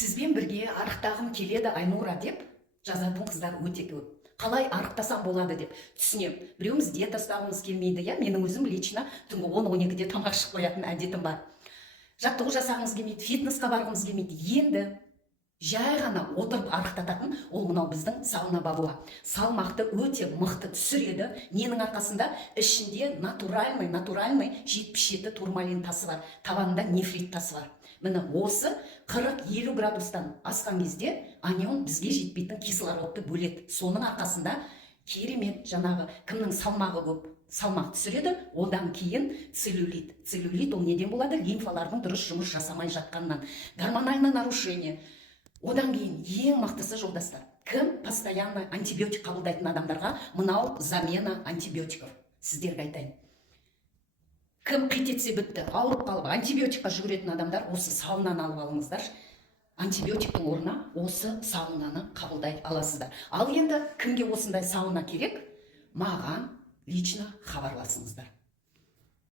Сізбен бірге арықтағым келеді Айнура деп жазатын қыздар өте көп. Қалай арықтасам болады деп түсінем. Біреуіміз диета ұстағымыз келмейді, я менің өзім лично түнгі 10-12-де тамақ ішіп қоятын әдетім бар. Жаттығу жасағымыз келмейді, фитнесқа барғымыз келмейді. Енді жай ғана отырып арықтататын ол мынау біздің сауна бабуа. Салмақты өте мықты түсіреді. Ненің арқасында? Ішінде натуральный 77 турмалин тасы бар. Табанында нефрит тасы бар. Міне осы 40-50 градустан асқан кезде анион бізге жетпейтін кислородты бөледі. Соның арқасында керемет жаңағы кімнің салмағы көп салмақ түсіреді. Одан кейін целлюлит. Целлюлит ол неден болады? Лимфалардың дұрыс жұмыс жасамай жатқаннан. Гормональное нарушение. Одан кейін ең мақтысы жолдастар. Кім постоянно антибиотик қабылдайтын адамдарға мынау замена антибиотиков. Сіздерге айтайын. Кім қит етсе бітті, ауырып қалып антибиотикқа жүгіретін адамдар осы саунаны алып алыңыздар. Антибиотиктің орнына осы саунаны қабылдай аласыздар. Ал енді кімге осындай сауна керек? Маған лично хабарласыңыздар.